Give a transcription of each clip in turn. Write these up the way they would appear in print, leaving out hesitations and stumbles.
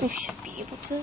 We should be able to.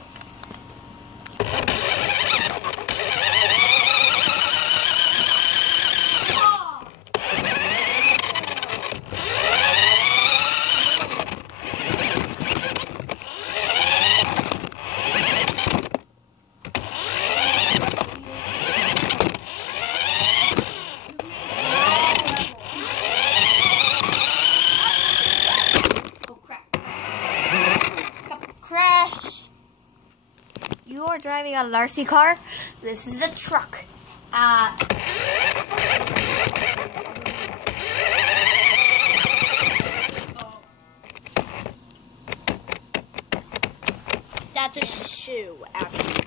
You are driving a RC car. This is a truck. That's a shoe, actually.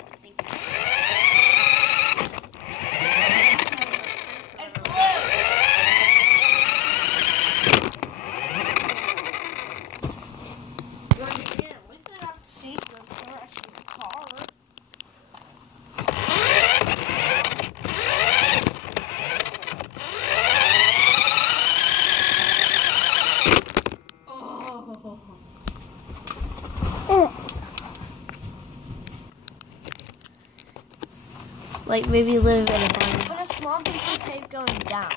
Like maybe live in a barn. Put a small piece of tape going down.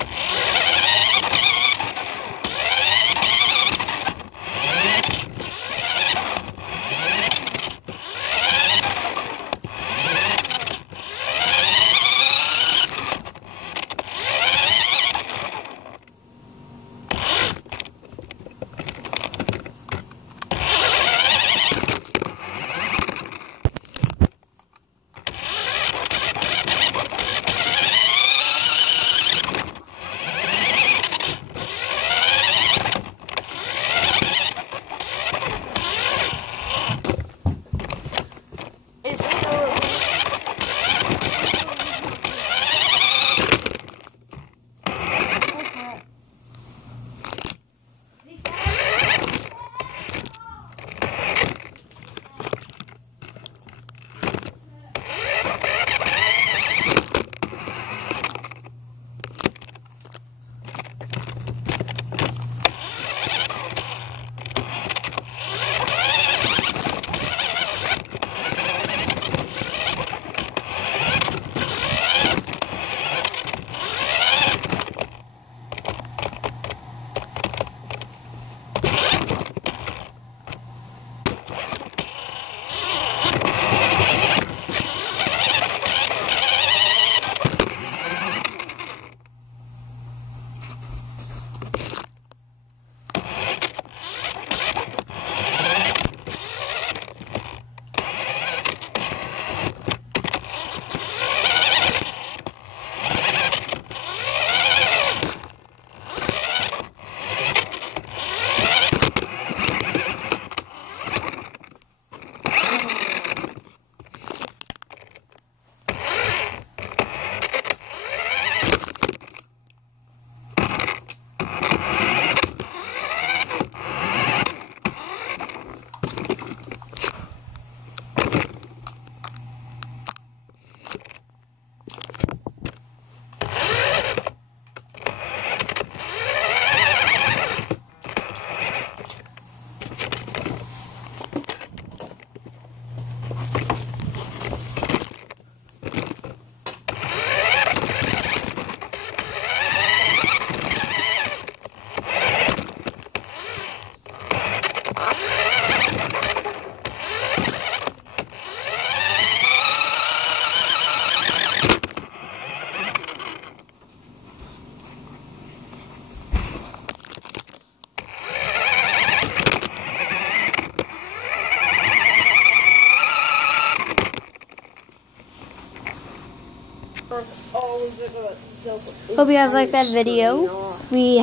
Hope you guys like that video. We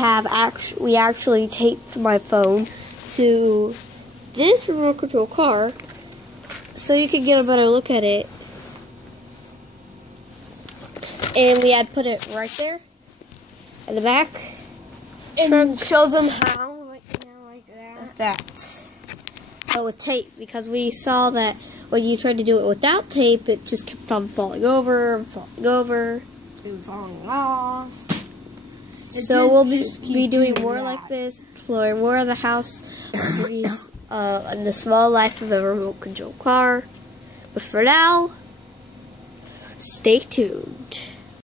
actually taped my phone to this remote control car so you can get a better look at it. And we had put it right there in the back. And show them how, like that. Like that. But with tape, because we saw that when you tried to do it without tape, it just kept on falling over and falling over. And falling off. So we'll be doing more like this, exploring more of the house, and the small life of a remote control car. But for now, stay tuned.